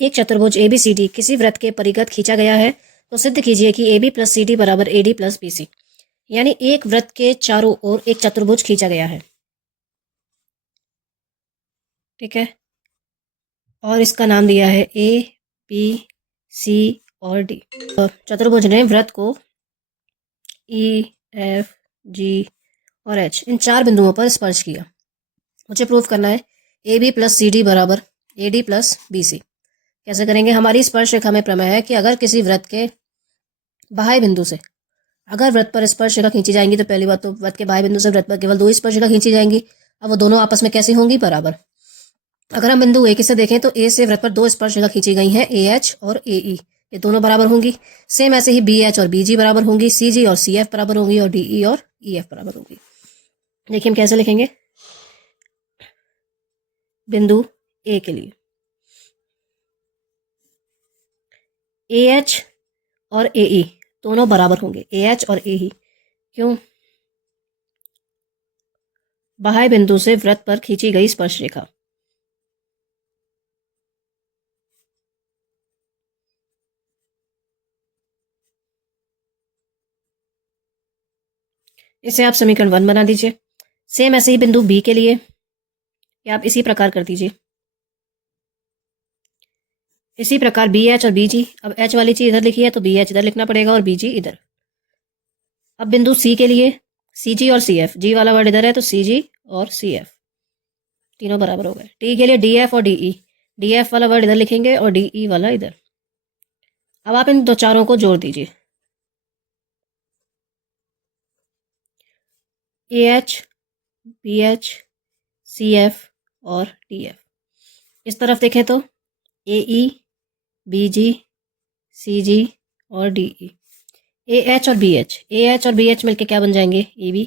एक चतुर्भुज ABCD किसी वृत्त के परिगत खींचा गया है तो सिद्ध कीजिए कि AB प्लस CD बराबर AD प्लस BC। यानी एक वृत्त के चारों ओर एक चतुर्भुज खींचा गया है, ठीक है, और इसका नाम दिया है ABC और D। चतुर्भुज ने वृत्त को EFG और H इन चार बिंदुओं पर स्पर्श किया। मुझे प्रूफ करना है AB प्लस CD बराबर AD प्लस BC। कैसे करेंगे? हमारी स्पर्श रेखा में प्रमेय है कि अगर किसी वृत्त के बाह्य बिंदु से अगर वृत्त पर स्पर्श रेखा खींची जाएंगी तो पहली बात तो वृत्त के बाह्य बिंदु से वृत्त पर केवल दो स्पर्श रेखा खींची जाएंगी। अब वो दोनों आपस में कैसी होंगी? बराबर। अगर हम बिंदु A से देखें तो A से वृत्त पर दो स्पर्श रेखा खींची गई हैं, AH और AE, ये दोनों बराबर होंगी। सेम ऐसे ही BH और BG बराबर होंगी, CG और CF बराबर होंगी और DE और EF बराबर होंगी। देखिए हम कैसे लिखेंगे बिंदु A के लिए। AH और AE दोनों बराबर होंगे, AH और AE। क्यों? बाह्य बिंदु से वृत्त पर खींची गई स्पर्श रेखा। इसे आप समीकरण 1 बना दीजिए। सेम ऐसे ही बिंदु B के लिए या आप इसी प्रकार कर दीजिए। इसी प्रकार BH और BG, अब H वाली चीज इधर लिखी है तो BH इधर लिखना पड़ेगा और BG इधर। अब बिंदु C के लिए CG और CF, G वाला वर्ड इधर है तो CG और CF तीनों बराबर हो गए। T के लिए DF और DE, DF वाला वर्ड इधर लिखेंगे और DE वाला इधर। अब आप इन दो चारों को जोड़ दीजिए। AH, BH, CF और DF। इस तरफ देखें तो AE, BG, CG और DE। AH और BH मिलके क्या बन जाएंगे? EB।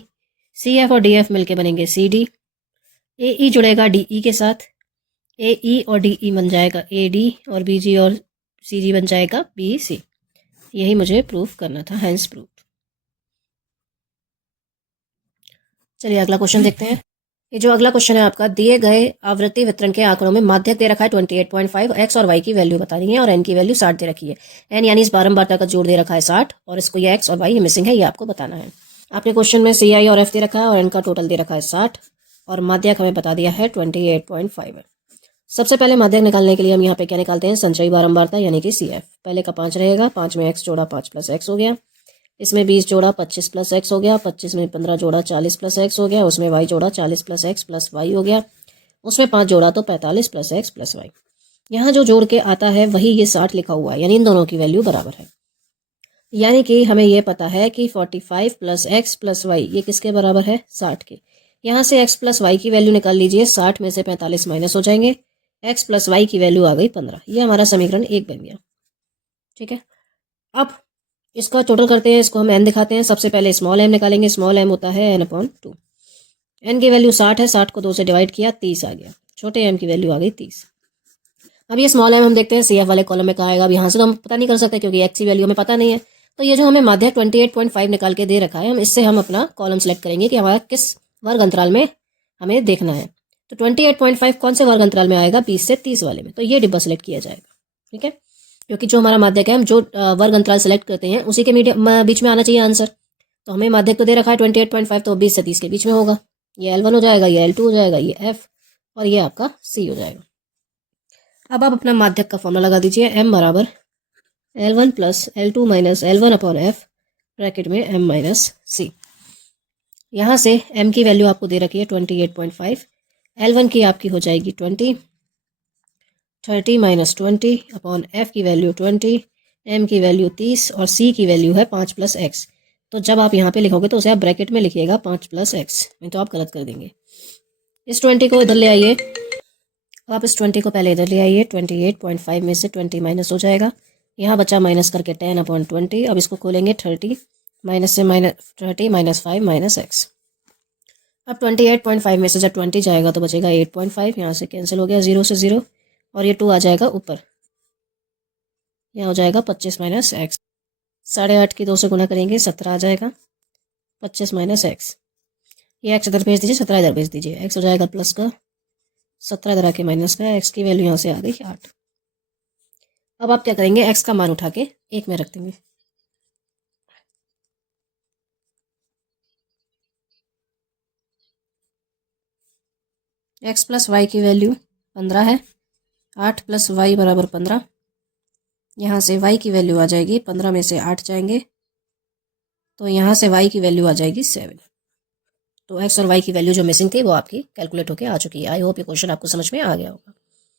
CF और DF मिलके बनेंगे CD। AE जुड़ेगा DE के साथ, AE और DE बन जाएगा AD और BG और CG बन जाएगा BC। यही मुझे प्रूफ करना था, हैंस प्रूफ। चलिए अगला क्वेश्चन देखते हैं। ये जो अगला क्वेश्चन है आपका, दिए गए आवृत्ति वितरण के आंकड़ों में माध्यक दे रखा है 28.5, x और y की वैल्यू बतानी है और n की वैल्यू 60 दे रखी है। n यानी इस बारंबारता का जोड़ दे रखा है 60 और इसको ये x और y ये मिसिंग है, ये आपको बताना है। आपके क्वेश्चन में CI और F दे रखा है और n का टोटल दे रखा है 60 और माध्यक हमें बता दिया है 28.5 है। सबसे पहले माध्यक निकालने के लिए हम यहाँ पे क्या निकालते हैं? संचयी बारंबारता यानी कि CF। पहले का 5 रहेगा, 5 में x जोड़ा 5 प्लस x हो गया, इसमें 20 जोड़ा 25 प्लस x हो गया, 25 में 15 जोड़ा 40 प्लस x हो गया, उसमें y जोड़ा 40 प्लस x प्लस y हो गया, उसमें 5 जोड़ा तो 45 प्लस x प्लस y। यहाँ जो जोड़ के आता है वही ये 60 लिखा हुआ है, यानी इन दोनों की वैल्यू बराबर है। यानी कि हमें ये पता है कि 45 प्लस x प्लस y ये किसके बराबर है? 60 के। यहाँ से x प्लस y की वैल्यू निकाल लीजिए, 60 में से 45 माइनस हो जाएंगे, x प्लस y की वैल्यू आ गई 15। ये हमारा समीकरण 1 बन गया, ठीक है। अब इसका टोटल करते हैं, इसको हम n दिखाते हैं। सबसे पहले स्मॉल m निकालेंगे, स्मॉल m होता है n/2। n की वैल्यू 60 है, 60 को 2 से डिवाइड किया 30 आ गया, छोटे m की वैल्यू आ गई 30। अब ये स्मॉल m हम देखते हैं CF वाले कॉलम में कहाँ आएगा। अब यहाँ से तो हम पता नहीं कर सकते क्योंकि x की वैल्यू हमें पता नहीं है। तो ये जो हमें माध्यक 28.5 निकाल के दे रखा है, हम इससे हम अपना कॉलम सेलेक्ट करेंगे कि हमारा किस वर्ग अंतराल में हमें देखना है। तो 28.5 कौन से वर्ग अंतराल में आएगा? 20 से 30 वाले में। तो ये डिब्बा सेलेक्ट किया जाएगा, ठीक है, क्योंकि जो हमारा माध्यक है हम जो वर्ग अंतराल सेलेक्ट करते हैं उसी के बीच में आना चाहिए आंसर। तो हमें माध्यक तो दे रखा है 28.5, तो 20 से 30 के बीच में होगा। ये L1 हो जाएगा, ये L2 हो जाएगा, ये F और ये आपका C हो जाएगा। अब आप अपना माध्यक का फॉर्मूला लगा दीजिए, m बराबर L1 plus L2 minus L1 upon F bracket में m माइनस C। यहाँ से m की वैल्यू आपको दे रखी है 28.5, L1 की आपकी हो जाएगी 20, 30 माइनस 20 अपॉन F की वैल्यू 20, M की वैल्यू 30 और C की वैल्यू है 5 प्लस x। तो जब आप यहाँ पे लिखोगे तो उसे आप ब्रैकेट में लिखिएगा 5 प्लस x, नहीं तो आप गलत कर देंगे। इस 20 को इधर ले आइए, आप इस 20 को पहले इधर ले आइए। 28.5 में से 20 माइनस हो जाएगा, यहाँ बचा माइनस करके 10/20। अब इसको खोलेंगे 30 माइनस से माइनस 30 माइनस 5 माइनस x। अब 28.5 में से जब 20 जाएगा तो बचेगा 8.5, यहाँ से कैंसिल हो गया 0 से 0 और ये 2 आ जाएगा ऊपर, यहाँ हो जाएगा 25 माइनस x। 8.5 की 2 से गुना करेंगे 17 आ जाएगा, 25 माइनस x। ये x इधर भेज दीजिए, 17 इधर भेज दीजिए, x हो जाएगा प्लस का, 17 इधर आके माइनस का, x की वैल्यू यहाँ से आ गई 8। अब आप क्या करेंगे, x का मान उठा के 1 में रख देंगे। x प्लस वाई की वैल्यू 15 है। 8 प्लस वाई बराबर 15। यहाँ से y की वैल्यू आ जाएगी, 15 में से 8 जाएंगे तो यहाँ से y की वैल्यू आ जाएगी 7। तो x और y की वैल्यू जो मिसिंग थी वो आपकी कैलकुलेट होके आ चुकी है। आई होप ये क्वेश्चन आपको समझ में आ गया होगा।